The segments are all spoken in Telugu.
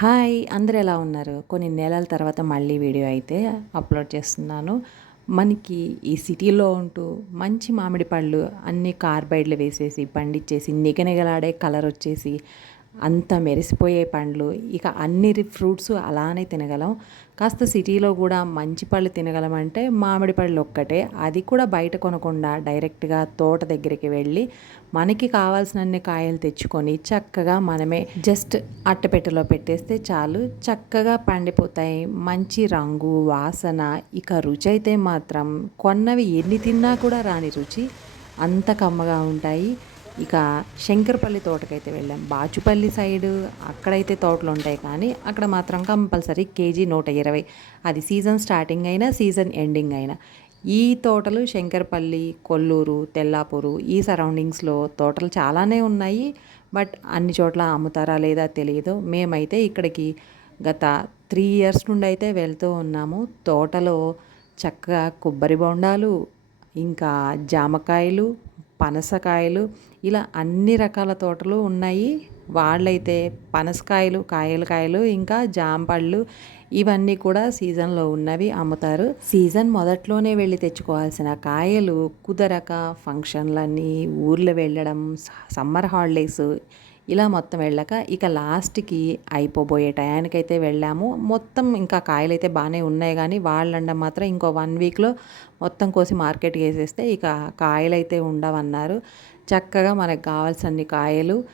హాయ్ అందరు ఎలా ఉన్నారు? కొన్ని నెలల తర్వాత మళ్ళీ వీడియో అయితే అప్లోడ్ చేస్తున్నాను. మనకి ఈ సిటీలో ఉంటూ మంచి మామిడి పళ్ళు అన్ని కార్బైడ్లు వేసేసి పండించేసి నిగనిగలాడే కలర్ వచ్చేసి అంత మెరిసిపోయే పండ్లు ఇక అన్ని ఫ్రూట్స్ అలానే తినగలం. కాస్త సిటీలో కూడా మంచి పళ్ళు తినగలం అంటే మామిడి పళ్ళు ఒక్కటే. అది కూడా బయట కొనకుండా డైరెక్ట్గా తోట దగ్గరికి వెళ్ళి మనకి కావాల్సినన్ని కాయలు తెచ్చుకొని చక్కగా మనమే జస్ట్ అట్టపెట్టెలో పెట్టేస్తే చాలు. చక్కగా పండిపోతాయి. మంచి రంగు వాసన ఇక రుచి అయితే మాత్రం కొన్నవి ఎన్ని తిన్నా కూడా రాని రుచి అంత కమ్మగా ఉంటాయి. ఇక శంకరపల్లి తోటకైతే వెళ్ళాం. బాచుపల్లి సైడ్ అక్కడైతే తోటలు ఉంటాయి కానీ అక్కడ మాత్రం కంపల్సరీ కేజీ నూట ఇరవై. అది సీజన్ స్టార్టింగ్ అయినా సీజన్ ఎండింగ్ అయినా. ఈ తోటలు శంకరపల్లి కొల్లూరు తెల్లాపూరు ఈ సరౌండింగ్స్లో తోటలు చాలానే ఉన్నాయి. బట్ అన్ని చోట్ల అమ్ముతారా లేదా తెలియదు. మేమైతే ఇక్కడికి గత త్రీ ఇయర్స్ నుండి అయితే వెళ్తూ ఉన్నాము. తోటలో చక్కగా కొబ్బరి బొండాలు ఇంకా జామకాయలు పనసకాయలు ఇలా అన్ని రకాల తోటలు ఉన్నాయి. వాళ్ళైతే పనసకాయలు కాయలు కాయలు ఇంకా జాంపళ్ళు ఇవన్నీ కూడా సీజన్లో ఉన్నవి అమ్ముతారు. సీజన్ మొదట్లోనే వెళ్ళి తెచ్చుకోవాల్సిన కాయలు కుదరక ఫంక్షన్లన్నీ ఊర్లు వెళ్ళడం సమ్మర్ హాలిడేస్ ఇలా మొత్తం వెళ్ళాక ఇక లాస్ట్కి అయిపోబోయే టయానికైతే వెళ్ళాము. మొత్తం ఇంకా కాయలు అయితే బాగానే ఉన్నాయి కానీ వాళ్ళండ మాత్రం ఇంకో వన్ వీక్లో మొత్తం కోసి మార్కెట్కి వేసేస్తే ఇక కాయలు అయితే ఉండవన్నారు. చక్కగా మనకు కావాల్సిన కాయలు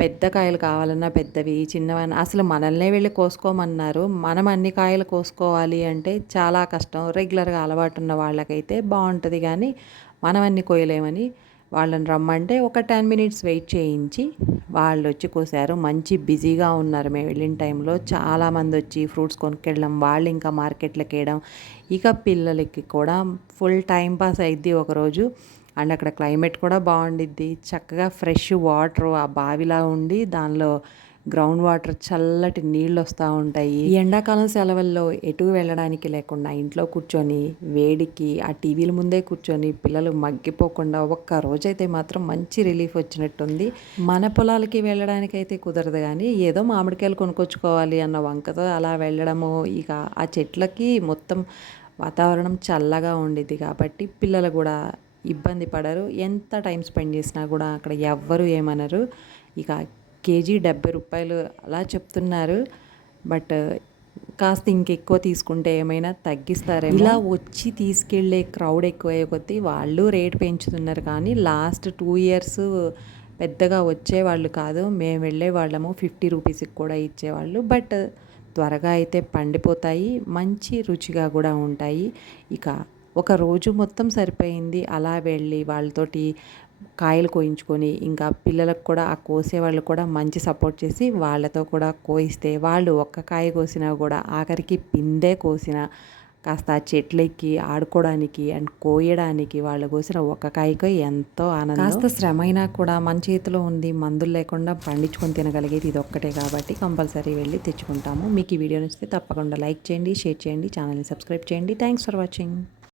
పెద్ద కాయలు కావాలన్నా పెద్దవి చిన్నవన్నా అసలు మనల్నే వెళ్ళి కోసుకోమన్నారు. మనం అన్ని కాయలు కోసుకోవాలి అంటే చాలా కష్టం. రెగ్యులర్గా అలవాటు ఉన్న వాళ్ళకైతే బాగుంటుంది కానీ మనం అన్ని కోయలేమని వాళ్ళని రమ్మంటే ఒక టెన్ మినిట్స్ వెయిట్ చేయించి వాళ్ళు వచ్చి కోసారు. మంచి బిజీగా ఉన్నారు మేము వెళ్ళిన టైంలో. చాలామంది వచ్చి ఫ్రూట్స్ కొనుక్కెళ్ళడం వాళ్ళు ఇంకా మార్కెట్లోకి వేయడం ఇక పిల్లలకి కూడా ఫుల్ టైం పాస్ అయింది ఒకరోజు. అండ్ అక్కడ క్లైమేట్ కూడా బాగుండిద్ది. చక్కగా ఫ్రెష్ వాటర్ ఆ బావిలా ఉండి దానిలో గ్రౌండ్ వాటర్ చల్లటి నీళ్ళు వస్తూ ఉంటాయి. ఎండాకాలం సెలవుల్లో ఎటు వెళ్ళడానికి లేకుండా ఇంట్లో కూర్చొని వేడికి ఆ టీవీల ముందే కూర్చొని పిల్లలు మగ్గిపోకుండా ఒక్క రోజైతే మాత్రం మంచి రిలీఫ్ వచ్చినట్టుంది. మన పొలాలకి వెళ్ళడానికి అయితే కుదరదు కానీ ఏదో మామిడికాయలు కొనుక్కొచ్చుకోవాలి అన్న వంకతో అలా వెళ్ళడము ఇక ఆ చెట్లకి మొత్తం వాతావరణం చల్లగా ఉండిద్ది కాబట్టి పిల్లలు కూడా ఇబ్బంది పడరు. ఎంత టైం స్పెండ్ చేసినా కూడా అక్కడ ఎవ్వరు ఏమనరు. ఇక కేజీ డెబ్బై రూపాయలు అలా చెప్తున్నారు. బట్ కాస్త ఇంకెక్కువ తీసుకుంటే ఏమైనా తగ్గిస్తారే ఇలా వచ్చి తీసుకెళ్ళే క్రౌడ్ ఎక్కువయ్యే కొద్దీ వాళ్ళు రేట్ పెంచుతున్నారు. కానీ లాస్ట్ టూ ఇయర్స్ పెద్దగా వచ్చేవాళ్ళు కాదు. మేము వెళ్ళే వాళ్ళము ఫిఫ్టీ రూపీస్కి కూడా ఇచ్చేవాళ్ళు. బట్ త్వరగా అయితే పండిపోతాయి. మంచి రుచిగా కూడా ఉంటాయి. ఇక ఒక రోజు మొత్తం సరిపోయింది. అలా వెళ్ళి వాళ్ళతోటి కాయలు కోయించుకొని ఇంకా పిల్లలకు కూడా ఆ కోసే వాళ్ళు కూడా మంచి సపోర్ట్ చేసి వాళ్ళతో కూడా కోయిస్తే వాళ్ళు ఒక్క కాయ కోసినా కూడా ఆఖరికి పిందే కోసిన కాస్త చెట్లెక్కి ఆడుకోవడానికి అండ్ కోయడానికి వాళ్ళు కోసిన ఒక్క కాయకు ఎంతో ఆనందం. కాస్త శ్రమ అయినా కూడా మన చేతిలో ఉంది మందులు లేకుండా పండించుకొని తినగలిగేది ఇది ఒక్కటే కాబట్టి కంపల్సరీ వెళ్ళి తెచ్చుకుంటాము. మీకు ఈ వీడియో నచ్చితే తప్పకుండా లైక్ చేయండి షేర్ చేయండి ఛానల్ని సబ్స్క్రైబ్ చేయండి. Thanks for watching